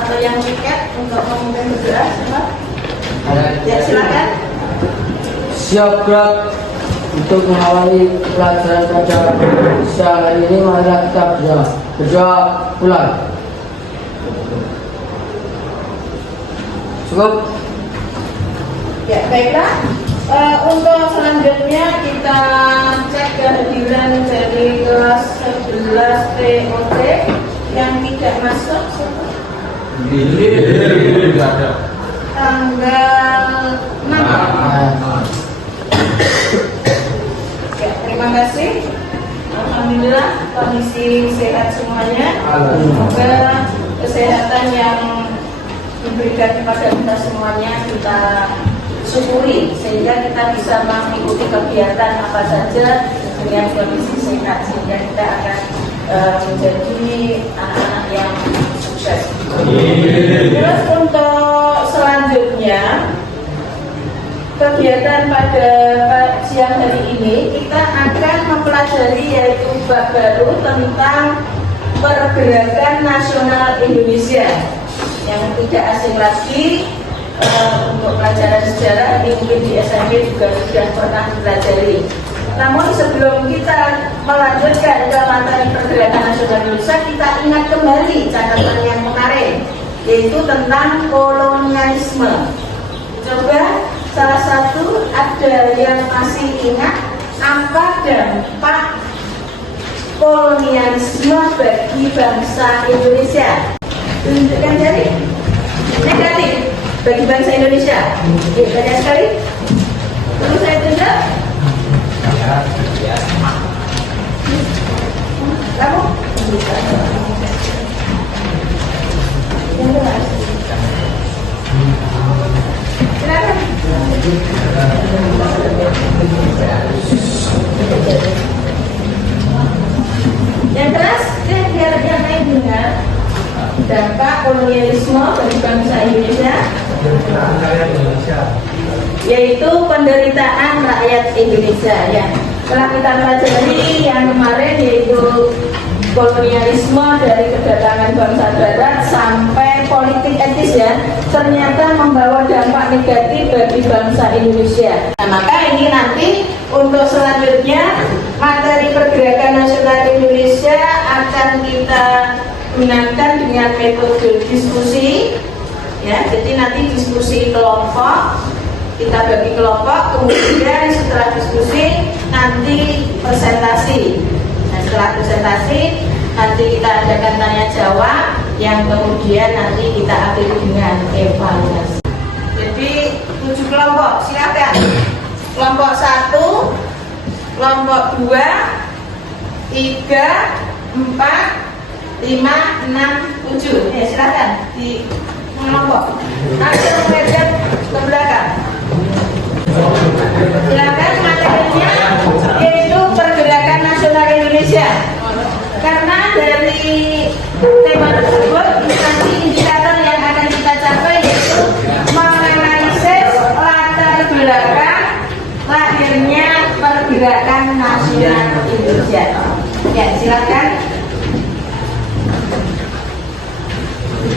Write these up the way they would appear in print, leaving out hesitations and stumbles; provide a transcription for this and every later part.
atau yang tiket untuk memimpin berdoa, siapa? Ya, silakan. Siap gerak untuk mengawali pelajaran pada siang hari ini. Marilah kita berdoa mulai. Cukup. Ya, baiklah. Untuk selanjutnya kita cek kehadiran dari kelas 11 TOT yang tidak masuk. Tidak ada. Tanggal 6. Ya, terima kasih. Alhamdulillah kondisi sehat semuanya. Semoga kesehatan yang diberikan kepada kita semuanya kita syukuri sehingga kita bisa mengikuti kegiatan apa saja dengan kondisi sehat sehingga kita akan menjadi anak-anak yang sukses. Terus untuk selanjutnya kegiatan pada siang hari ini kita akan mempelajari yaitu bab baru tentang pergerakan nasional Indonesia yang tidak asing lagi. Untuk pelajaran sejarah ini mungkin di SMP juga sudah pernah dipelajari. Namun sebelum kita melanjutkan ke materi pergerakan nasional Indonesia, kita ingat kembali catatan yang kemarin, yaitu tentang kolonialisme. Coba salah satu ada yang masih ingat apa dampak kolonialisme bagi bangsa Indonesia? Tunjukkan jari. Negatif bagi bangsa Indonesia. Oke, banyak sekali. Perlu saya tunjuk? Kamu? Yang jelas. Silakan. Yang jelas, biar yang lain dengar. Dampak kolonialisme bagi bangsa Indonesia, yaitu penderitaan rakyat Indonesia. Ya, telah kita pelajari yang kemarin yaitu kolonialisme dari kedatangan bangsa Barat sampai politik etis ya, ternyata membawa dampak negatif bagi bangsa Indonesia. Nah, maka ini nanti untuk selanjutnya materi pergerakan nasional Indonesia akan kita gunakan dengan metode diskusi ya, jadi nanti diskusi kelompok, kita bagi kelompok, kemudian setelah diskusi nanti presentasi. Nah, setelah presentasi nanti kita adakan tanya jawab yang kemudian nanti kita akhiri dengan evaluasi. Jadi 7 kelompok, silakan. Kelompok 1, kelompok 2, 3, 4, 5, 6, 7. Ya, silakan di kelompok. Nanti menghadap ke belakang. Silakan materinya yaitu pergerakan nasional Indonesia. Karena dari tema tersebut instansi indikator yang akan kita capai yaitu menganalisis latar belakang lahirnya pergerakan nasional Indonesia. Ya, silakan.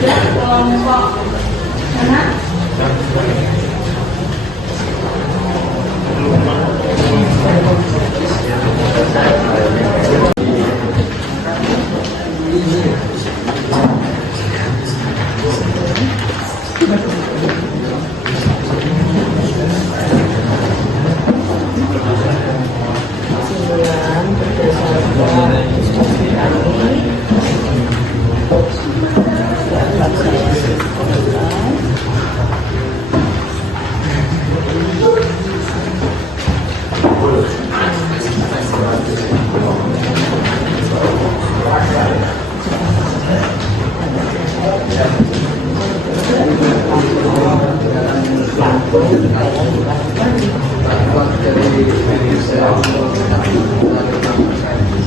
Kelompok mana?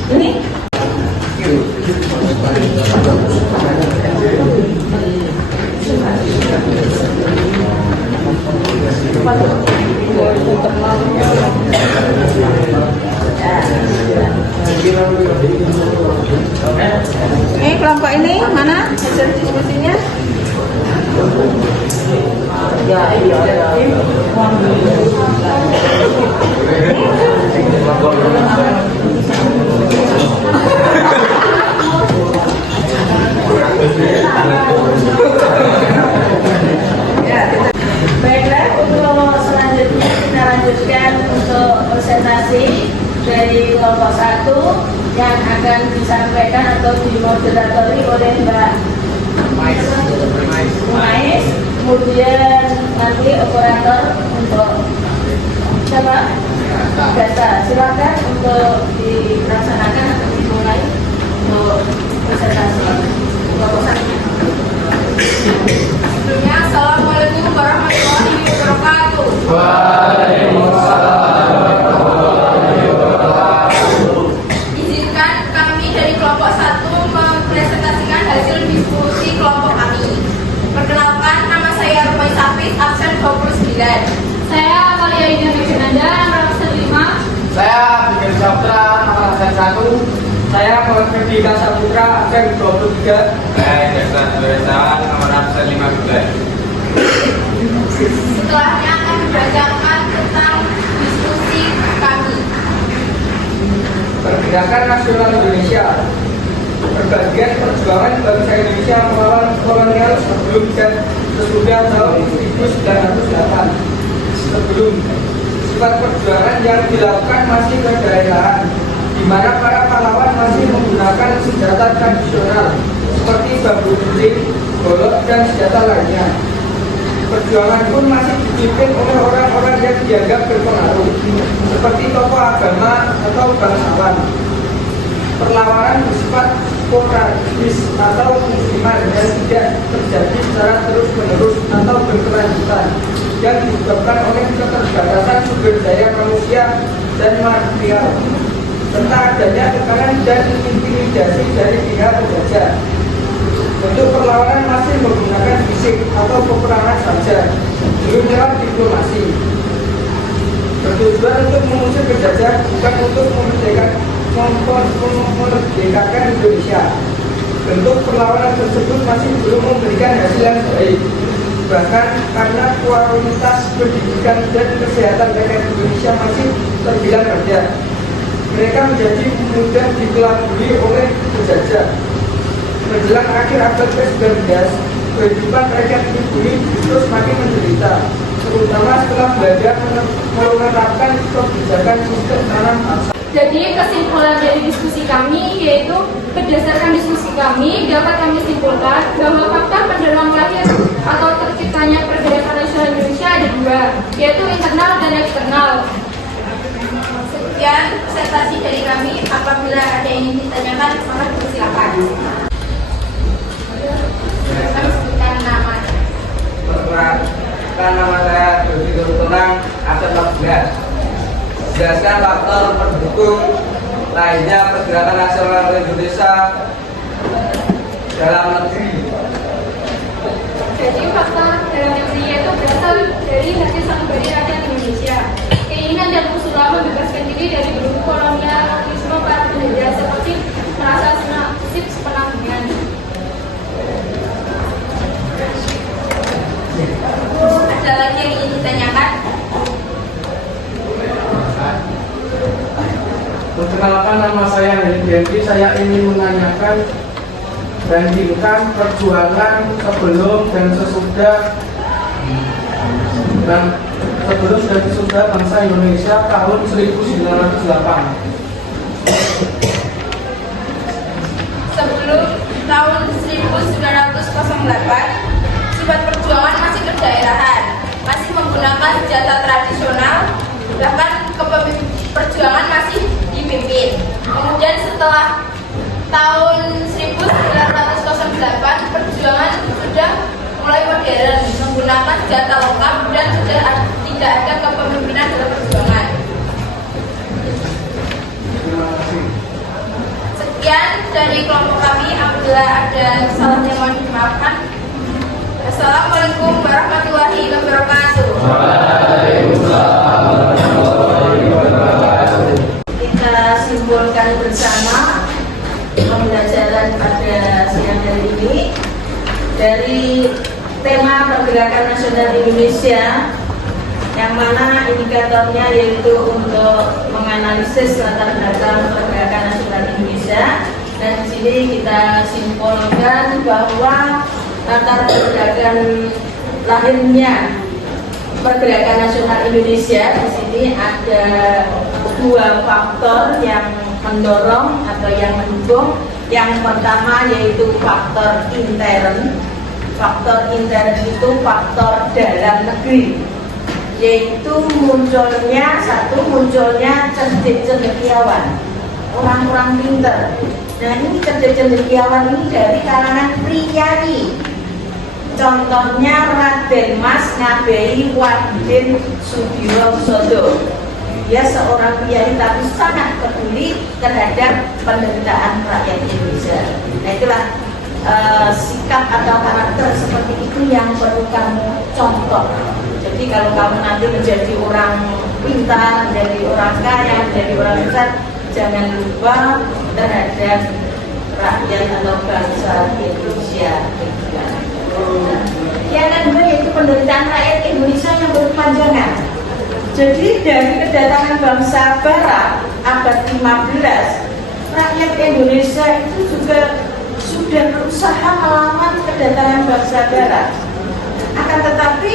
Ini Baiklah, untuk selanjutnya kita lanjutkan untuk presentasi dari kelompok 1 yang akan disampaikan atau dimoderatori oleh Mbak Mais. Kemudian nanti operator untuk siapa? Data. Silakan untuk dilaksanakan atau dimulai untuk presentasi kelompok 1. Sebelumnya, Assalamualaikum warahmatullahi wabarakatuh. Izinkan kami dari kelompok 1 mempresentasikan hasil diskusi kelompok kami. Perkenalkan, nama saya Rumai Safis, absen 29. Saya Amalia Ida Megananda, nomor absen 5. Saya Bikir Sabtra, nomor absen 1. Saya Merdeka Saputra, absen 23. Saya Desa Desa nomor absen 15. Setelahnya akan membacakan tentang diskusi kami. Pergerakan Nasional Indonesia. Perbagian perjuangan bangsa Indonesia melawan kolonial sebelum dan sesudah tahun 1908. Sebelum, sifat perjuangan yang dilakukan masih kedaerahan, di mana para pahlawan masih menggunakan senjata tradisional seperti bambu runcing, golok, dan senjata lainnya. Perjuangan pun masih dipimpin oleh orang-orang yang dianggap berpengaruh, seperti tokoh agama atau bangsawan. Perlawanan bersifat sporadis atau musiman yang tidak terjadi secara terus-menerus atau berkelanjutan, yang disebabkan oleh keterbatasan sumber daya manusia dan material, serta adanya tekanan dan intimidasi dari pihak penjajah. Bentuk perlawanan masih menggunakan fisik atau peperangan saja, belum lewat diplomasi. Bertujuan untuk mengusir penjajah, bukan untuk memerdekakan Indonesia. Bentuk perlawanan tersebut masih belum memberikan hasil yang baik, bahkan karena kualitas pendidikan dan kesehatan rakyat Indonesia masih terbilang rendah. Mereka menjadi mudah dikelabui oleh penjajah. Menjelang akhir abad ke-19, kehidupan rakyat pribumi terus semakin menderita, terutama setelah Belanda menerapkan kebijakan sistem tanam paksa. Jadi kesimpulan dari diskusi kami yaitu berdasarkan diskusi kami dapat kami simpulkan bahwa faktor pendorong lahir atau terciptanya pergerakan nasional Indonesia ada dua, yaitu internal dan eksternal. Sekian presentasi dari kami. Apabila ada yang ingin ditanyakan, maka silakan. Kami sebutkan nama. Perkenalkan, nama saya Dodi Tenang, absen 14. Jelaskan faktor pendukung lainnya pergerakan nasional Indonesia dalam negeri. Jadi faktor dalam negeri yaitu berasal dari hati sanubari rakyat Indonesia. Keinginan dan usaha membebaskan diri dari belenggu kolonialisme para penjajah seperti merasa nasib sepenanggungan. Ada lagi yang ingin ditanyakan? Perkenalkan, nama saya Hendy. Saya ingin menanyakan bandingkan perjuangan sebelum dan sesudah bangsa Indonesia tahun 1908. Sebelum tahun 1908, sifat perjuangan masih kedaerahan, masih menggunakan senjata tradisional, bahkan perjuangan masih dipimpin. Kemudian setelah tahun 1908, perjuangan sudah mulai modern, menggunakan senjata lengkap dan sudah tidak ada kepemimpinan dalam perjuangan. Sekian dari kelompok kami. Apabila ada kesalahan yang mohon dimaafkan. Assalamualaikum warahmatullahi wabarakatuh. Kita simpulkan bersama pembelajaran pada siang hari ini dari tema Pergerakan Nasional Indonesia, yang mana indikatornya yaitu untuk menganalisis latar belakang Pergerakan Nasional Indonesia. Dan di sini kita simpulkan bahwa latar belakang lahirnya Pergerakan Nasional Indonesia di sini ada dua faktor yang mendorong atau yang mendukung. Yang pertama yaitu faktor intern. Faktor intern itu faktor dalam negeri, yaitu munculnya cendekiawan, orang-orang pinter. Nah, ini cendekiawan ini dari kalangan priyayi. Contohnya Raden Mas Ngabei Wadin Sudirosodo. Dia seorang priyayi tapi sangat peduli terhadap penderitaan rakyat Indonesia. Nah, itulah sikap atau karakter seperti itu yang perlu kamu contoh. Jadi kalau kamu nanti menjadi orang pintar, menjadi orang kaya, menjadi orang besar, jangan lupa terhadap rakyat atau bangsa Indonesia. Yang kedua yaitu penderitaan rakyat Indonesia yang berkepanjangan. Jadi dari kedatangan bangsa Barat abad 15, rakyat Indonesia itu juga sudah berusaha melawan kedatangan bangsa Barat. Akan tetapi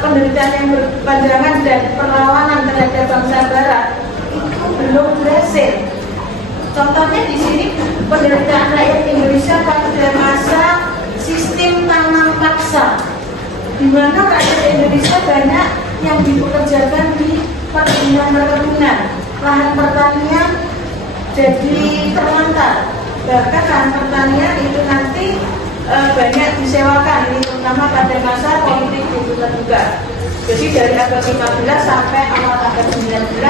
penderitaan yang berkepanjangan dan perlawanan terhadap bangsa Barat itu belum berhasil. Contohnya di sini penderitaan rakyat Indonesia pada masa sistem tanam paksa, di mana rakyat Indonesia banyak yang dipekerjakan di perkebunan, lahan pertanian jadi terlantar. Bahkan lahan pertanian itu nanti banyak disewakan, ini terutama pada masa politik terbuka. Jadi dari abad 15 sampai awal abad 19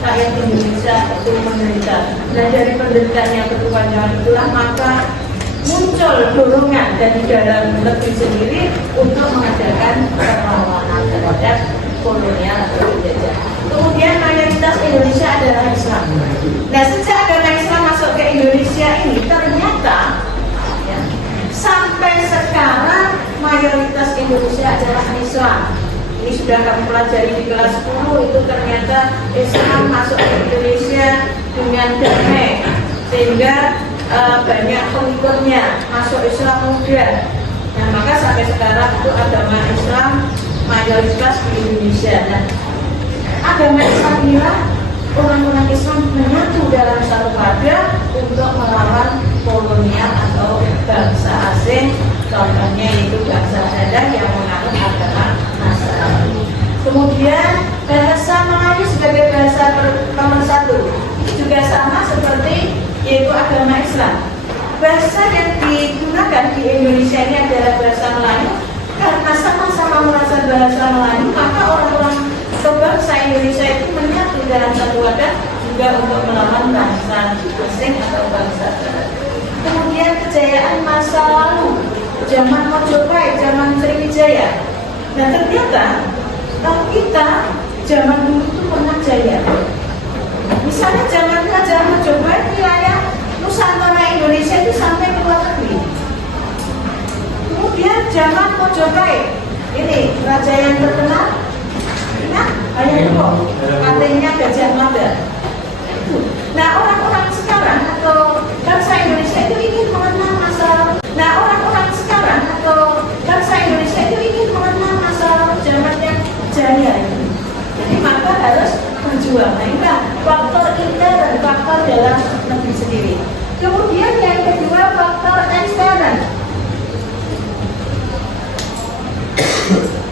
rakyat Indonesia itu menderita. Nah, dari penderitaan yang berkepanjangan itulah maka muncul dorongan dari dalam negeri sendiri untuk mengadakan perlawanan terhadap kolonial atau penjajah. Kemudian mayoritas Indonesia adalah Islam. Nah, sejak agama Islam masuk ke Indonesia ini ternyata ya, sampai sekarang mayoritas Indonesia adalah Islam. Ini sudah kami pelajari di kelas 10, itu ternyata Islam masuk ke Indonesia dengan damai, sehingga banyak pengikutnya masuk Islam muda. Nah, maka sampai sekarang itu agama Islam mayoritas di Indonesia. Nah, agama Islam inilah orang-orang Islam menyatu dalam satu wadah untuk melawan kolonial atau bangsa asing. Contohnya itu bangsa Belanda yang menganut agama Nasrani. Kemudian bahasa Melayu sebagai bahasa nomor 1 itu juga sama seperti yaitu agama Islam. Bahasa yang digunakan di Indonesia ini adalah bahasa Melayu. Karena sama-sama merasa bahasa Melayu, maka orang-orang atau bangsa Indonesia itu menyatu dalam satu wadah juga untuk melawan bangsa asing atau bangsa barat. Kemudian kejayaan masa lalu, zaman Majapahit, zaman Sriwijaya. Nah, ternyata kita zaman dulu itu pernah jaya. Misalnya zaman Raja Majapahit, wilayah Nusantara Indonesia itu sampai ke luar negeri. Kemudian zaman Majapahit, ini raja yang terkenal, nah, Hayam katanya Gajah Mada. Nah, orang-orang sekarang atau bangsa Indonesia itu ingin mengenal masa. Nah, orang-orang sekarang atau bangsa Indonesia itu ingin mengenal masa zaman yang jaya itu. Jadi maka harus berjuang. Nah, inilah faktor intern, faktor dalam negeri sendiri. Kemudian yang kedua faktor ekstern.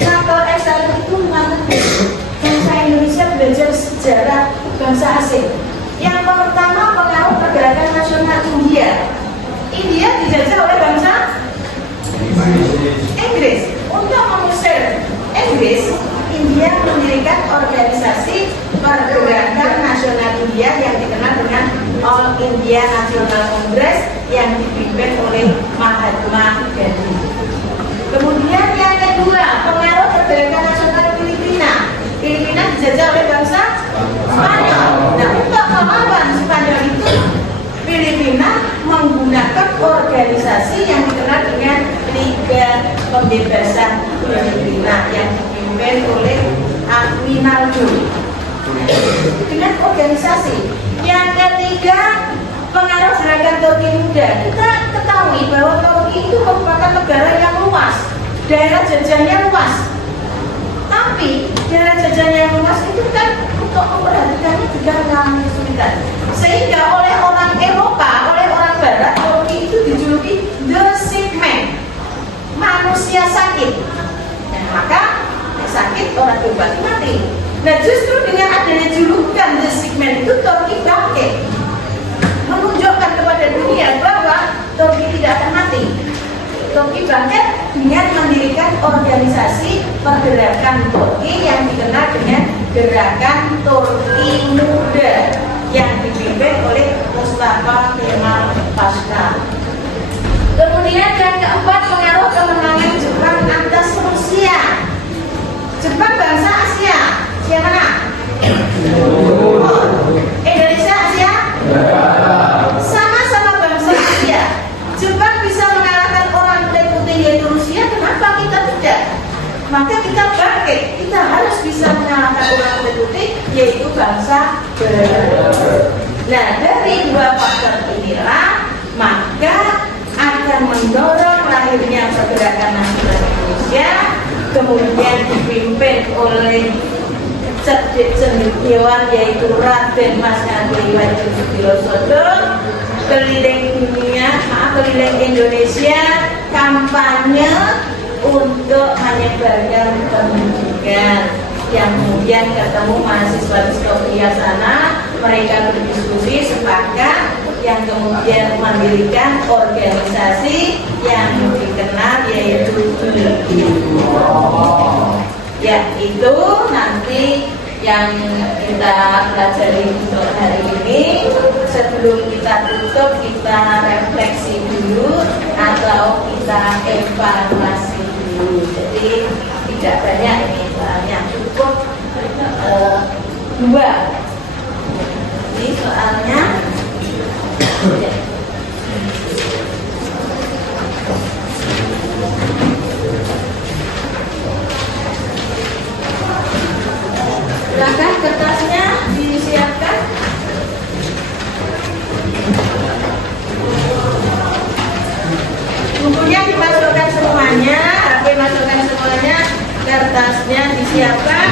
Faktor ekstern itu mengenai bangsa Indonesia belajar sejarah bangsa asing. Yang pertama pengaruh pergerakan nasional India. India dijajah oleh bangsa Inggris. Untuk mengusir Inggris, India mendirikan organisasi pergerakan nasional India yang dikenal dengan All India National Congress yang dipimpin oleh Mahatma Gandhi. Kemudian yang kedua, pengaruh pergerakan nasional Filipina. Filipina dijajah oleh bangsa Spanyol. Nah, untuk melawan Spanyol itu, Filipina menggunakan organisasi yang dikenal dengan Liga Gerakan Pembebasan Filipina yang dipimpin oleh Aquinaldo dengan organisasi. Yang ketiga, pengaruh gerakan Turki Muda. Kita ketahui bahwa Turki itu merupakan negara yang luas, daerah jajahnya luas. Tapi daerah jajahnya yang luas itu kan untuk memperhatikannya juga mengalami kesulitan. Sehingga oleh orang Eropa, oleh orang Barat, Turki itu dijuluki the sick man, manusia sakit. Nah, maka sakit orang berbagi mati. Nah, justru dengan adanya julukan the sick man itu Turki bangkit, menunjukkan kepada dunia bahwa Turki tidak akan mati. Turki bangkit dengan mendirikan organisasi pergerakan Turki yang dikenal dengan Gerakan Turki Muda yang dipimpin oleh Mustafa Kemal Pasha. Kemudian yang keempat, pengaruh kemenangan Jepang atas Rusia. Jepang bangsa Asia. Siapa nak? Indonesia Asia? Sama-sama bangsa Asia. Jepang bisa mengalahkan orang kulit putih yaitu Rusia. Kenapa kita tidak? Maka kita bangkit. Kita harus bisa mengalahkan orang kulit putih yaitu bangsa Barat. Nah, dari dua faktor inilah maka akan mendorong lahirnya Pergerakan Nasional Indonesia, kemudian dipimpin oleh cerdik cendekiawan yaitu Raden Mas Ngantri Wadudilosodho, keliling dunia, keliling Indonesia, kampanye untuk menyebarkan pendidikan. Yang kemudian ketemu mahasiswa distopia sana, mereka berdiskusi sepakat, yang kemudian mendirikan organisasi yang dikenal yaitu ya, itu nanti yang kita pelajari untuk hari ini. Sebelum kita tutup, kita refleksi dulu atau kita evaluasi dulu. Jadi tidak banyak ini, soalnya cukup dua. Ini soalnya ya. Silakan kertasnya disiapkan. Bukunya dimasukkan semuanya, HP masukkan semuanya, kertasnya disiapkan.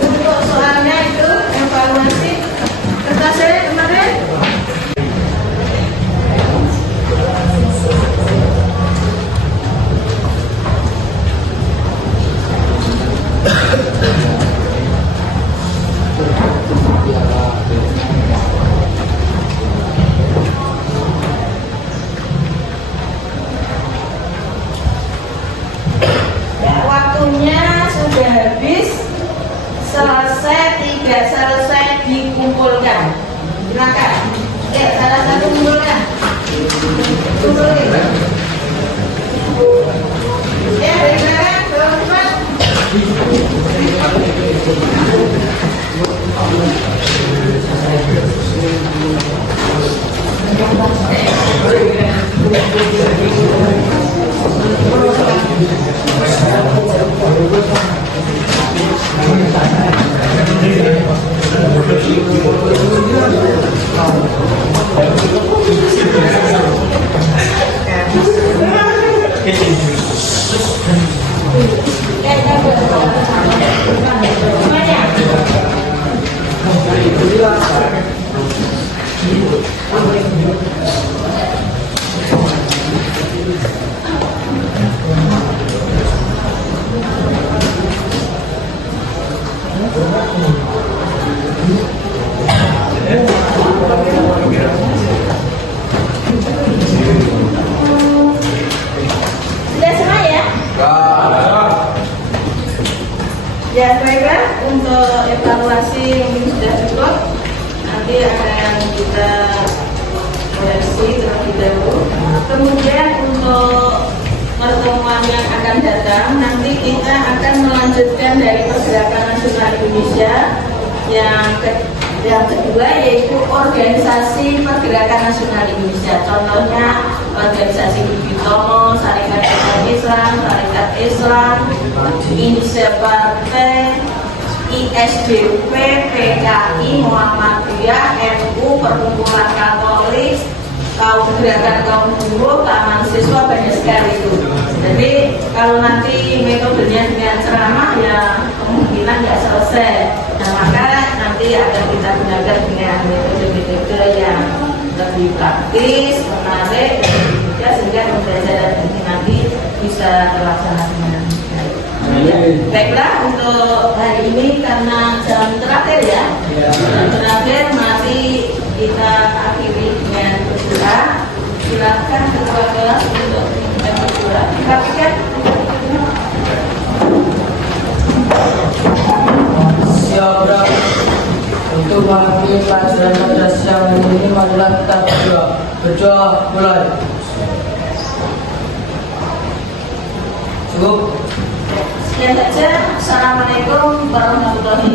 Untuk soalnya itu evaluasi. Kertas saya kemarin. Waktunya sudah habis, selesai dikumpulkan. Silakan. Salah satu kumpulkan. Kumpulkan. Dari belakang, teman-teman. Sudah semua ya? Ya, baiklah, untuk evaluasi mungkin sudah cukup. Nanti akan kita koreksi terlebih dahulu. Kemudian untuk pertemuan yang akan datang, nanti kita akan melanjutkan dari Pergerakan Nasional Indonesia yang kedua, yaitu organisasi Pergerakan Nasional Indonesia. Contohnya Organisasi Bitomo, Sarekat Islam, Sarekat Islam, Indonesia Partai, ISDP, PKI, Muhammadiyah, NU, Perkumpulan Katolik, gerakan kaum buruh, taman siswa, banyak sekali itu. Jadi kalau nanti metodenya dengan ceramah ya kemungkinan nggak selesai. Nah, maka nanti akan kita gunakan dengan metode-metode yang lebih praktis, menarik, dan sehingga pembelajaran ini nanti bisa terlaksana dengan baik. Ya, baiklah untuk hari ini karena jam terakhir ya. Jam terakhir mari kita akhiri dengan berdoa. Silakan ketua kelas untuk memberikan berdoa. Dikapikan. Siapa untuk mengakhiri pelajaran pada siang ini, marilah kita berdoa. Berdoa mulai. Cukup. Sekian saja. Assalamualaikum warahmatullahi